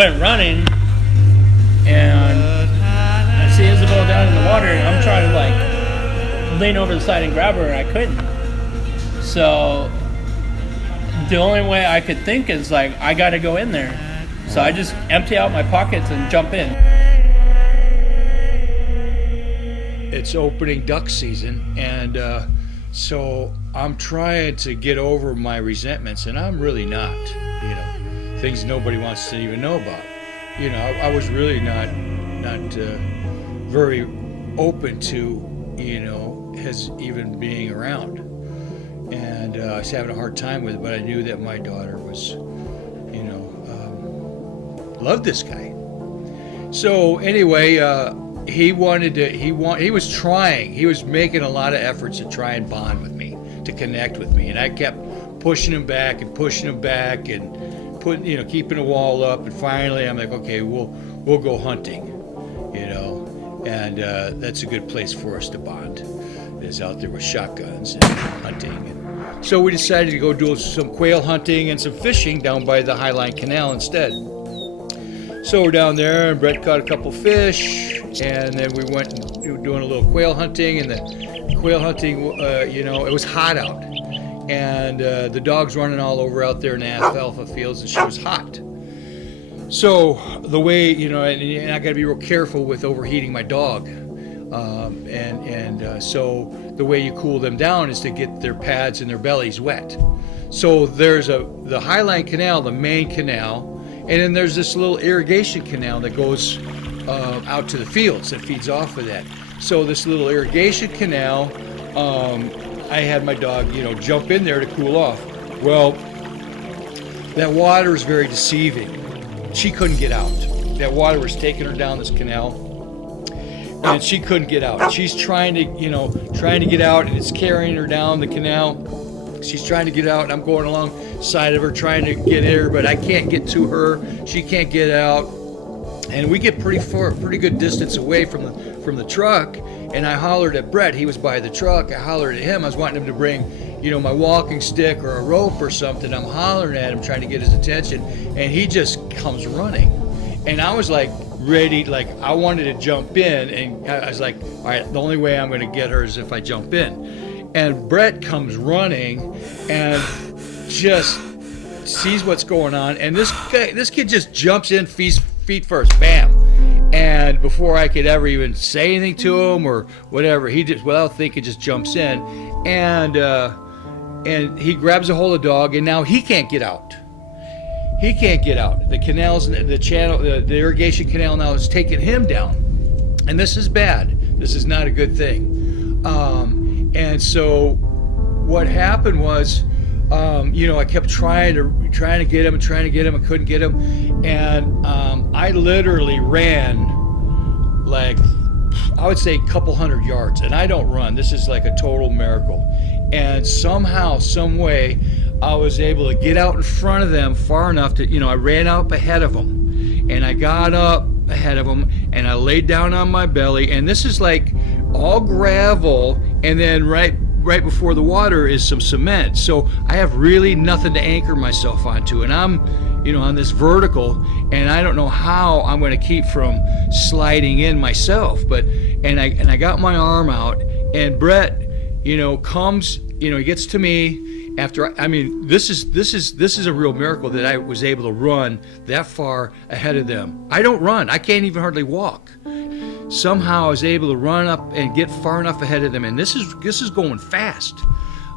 went running, and I see Isabel down in the water, and I'm trying to like lean over the side and grab her, and I couldn't. So the only way I could think is like, I got to go in there. So I just empty out my pockets and jump in. It's opening duck season, and so I'm trying to get over my resentments, and I'm really not, things nobody wants to even know about. I was really not very open to, his even being around. And I was having a hard time with it, but I knew that my daughter was, loved this guy. So anyway, he was making a lot of efforts to try and bond with me, to connect with me. And I kept pushing him back and keeping a wall up. And finally I'm like, okay, we'll go hunting, and that's a good place for us to bond, is out there with shotguns and hunting. And so we decided to go do some quail hunting and some fishing down by the Highline Canal instead. So we're down there, and Brett caught a couple fish, and then we went and we were doing a little quail hunting. And the quail hunting, it was hot out, and the dog's running all over out there in the alfalfa fields, and she was hot. So the way, and I got to be real careful with overheating my dog, so the way you cool them down is to get their pads and their bellies wet. So there's the Highline Canal, the main canal. And then there's this little irrigation canal that goes out to the fields that feeds off of that. So this little irrigation canal, I had my dog, jump in there to cool off. Well, that water is very deceiving. She couldn't get out. That water was taking her down this canal, and she couldn't get out. She's trying to get out, and it's carrying her down the canal. She's trying to get out, and I'm going alongside of her trying to get her, but I can't get to her. She can't get out, and we get pretty good distance away from the truck. And I hollered at Brett. He was by the truck. I hollered at him. I was wanting him to bring, my walking stick or a rope or something. I'm hollering at him, trying to get his attention, and he just comes running. And I was like ready, like I wanted to jump in, and I was like, all right, the only way I'm going to get her is if I jump in. And Brett comes running and just sees what's going on, and this kid just jumps in feet first, bam! And before I could ever even say anything to him or whatever, he just, without thinking, just jumps in, and he grabs a hold of the dog, and now he can't get out. He can't get out. The canals, the channel, the irrigation canal now is taking him down, and this is bad. This is not a good thing. And so what happened was, I kept trying to get him. I couldn't get him. And I literally ran like, I would say a couple hundred yards. And I don't run. This is like a total miracle. And somehow, some way, I was able to get out in front of them far enough to, I ran up ahead of them. And I got up ahead of them, and I laid down on my belly. And this is like all gravel, and then right before the water is some cement. So I have really nothing to anchor myself onto, and I'm on this vertical, and I don't know how I'm going to keep from sliding in myself. But I got my arm out, and Brett comes, he gets to me after, this is a real miracle that I was able to run that far ahead of them. I don't run. I can't even hardly walk. Somehow I was able to run up and get far enough ahead of them, and this is going fast.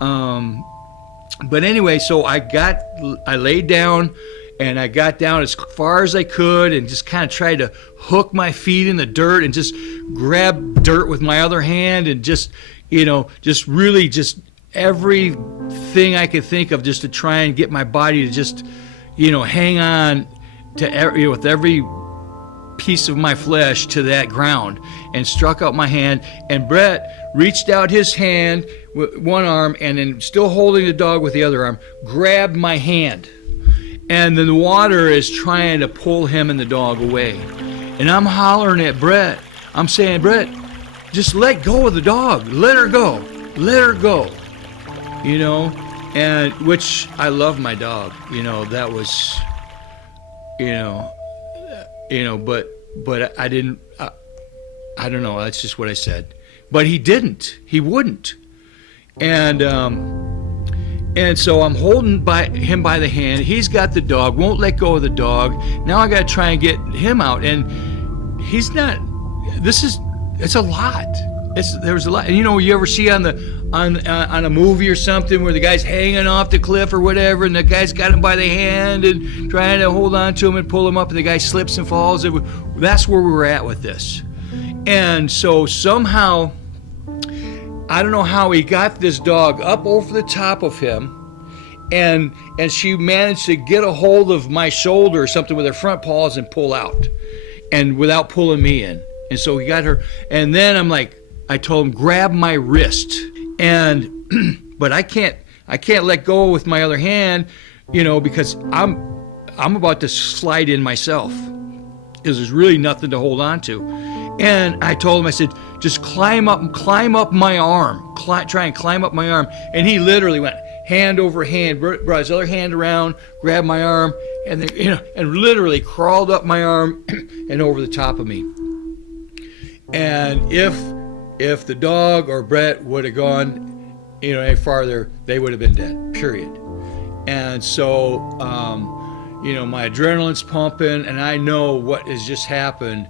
But anyway, so I laid down, and I got down as far as I could, and just kind of tried to hook my feet in the dirt and just grab dirt with my other hand, and just really everything I could think of, just to try and get my body to just hang on to with every piece of my flesh to that ground, and struck out my hand. And Brett reached out his hand with one arm, and then, still holding the dog with the other arm, grabbed my hand, and then the water is trying to pull him and the dog away. And I'm hollering at Brett. I'm saying, Brett, just let go of the dog, let her go, and which, I love my dog, that was, but I didn't. I don't know. That's just what I said. But he didn't. He wouldn't. And so I'm holding him by the hand. He's got the dog. Won't let go of the dog. Now I got to try and get him out. And he's not. It's a lot. There's a lot. And you ever see on a movie or something where the guy's hanging off the cliff or whatever, and the guy's got him by the hand and trying to hold on to him and pull him up, and the guy slips and falls. That's where we were at with this. And so somehow, I don't know how he got this dog up over the top of him, and she managed to get a hold of my shoulder or something with her front paws and pull out, and without pulling me in. And so he got her, and then I told him, grab my wrist, but I can't let go with my other hand, because I'm about to slide in myself, because there's really nothing to hold on to. And I told him, I said, just climb up my arm, try and climb up my arm. And he literally went hand over hand, brought his other hand around, grabbed my arm, and then, and literally crawled up my arm and over the top of me. And if the dog or Brett would have gone, any farther, they would have been dead, period. And so, my adrenaline's pumping, and I know what has just happened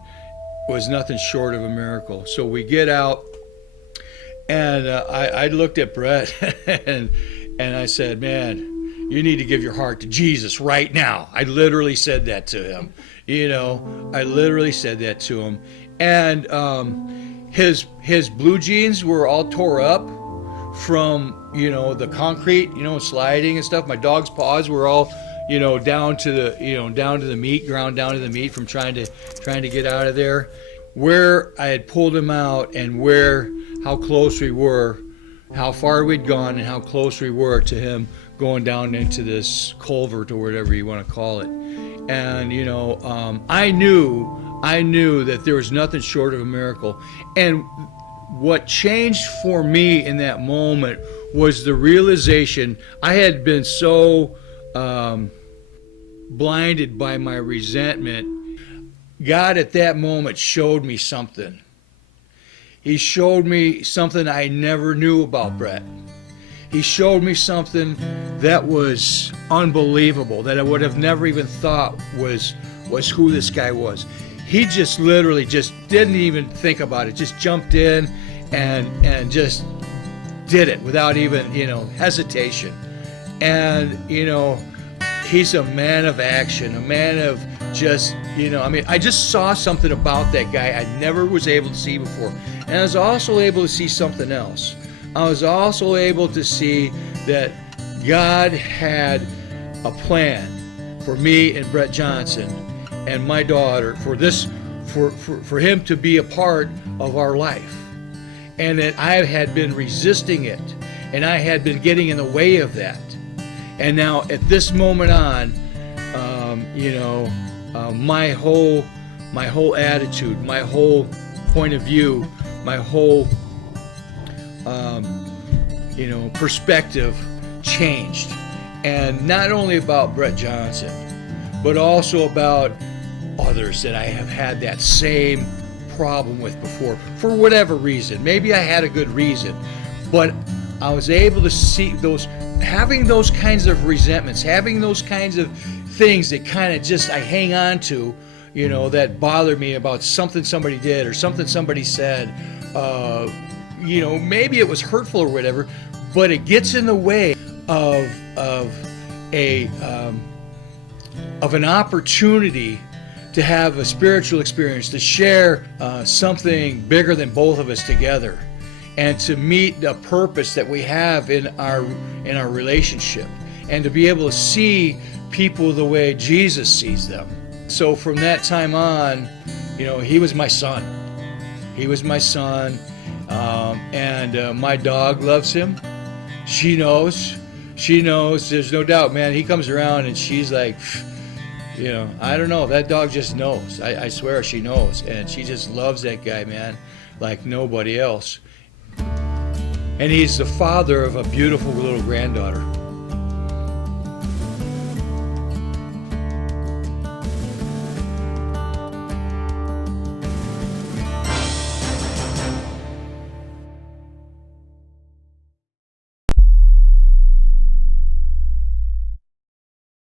was nothing short of a miracle. So we get out, and I looked at Brett, and I said, man, you need to give your heart to Jesus right now. I literally said that to him. I literally said that to him. And his blue jeans were all tore up from, the concrete, sliding and stuff. My dog's paws were all, down to the meat, ground down to the meat from trying to get out of there. Where I had pulled him out and how close we were, how far we'd gone, and how close we were to him going down into this culvert or whatever you want to call it. And I knew that there was nothing short of a miracle. And what changed for me in that moment was the realization I had been so blinded by my resentment. God at that moment showed me something. He showed me something I never knew about Brett. He showed me something that was unbelievable, that I would have never even thought was who this guy was. He just literally just didn't even think about it, just jumped in and just did it without even, hesitation. And, he's a man of action, a man of just, I just saw something about that guy I never was able to see before. And I was also able to see something else. I was also able to see that God had a plan for me and Brett Johnson and my daughter for him to be a part of our life. And that I had been resisting it, and I had been getting in the way of that. And now at this moment on, my whole attitude, my whole point of view, my whole perspective changed. And not only about Brett Johnson, but also about others that I have had that same problem with before, for whatever reason. Maybe I had a good reason, but I was able to see having those kinds of resentments, having those kinds of things that kind of just I hang on to, that bother me about something somebody did or something somebody said. Maybe it was hurtful or whatever, but it gets in the way of an opportunity to have a spiritual experience, to share something bigger than both of us together, and to meet the purpose that we have in our relationship, and to be able to see people the way Jesus sees them. So from that time on, he was my son. He was my son, and my dog loves him. She knows. There's no doubt, man. He comes around and she's like, I don't know. That dog just knows. I swear she knows. And she just loves that guy, man, like nobody else. And he's the father of a beautiful little granddaughter.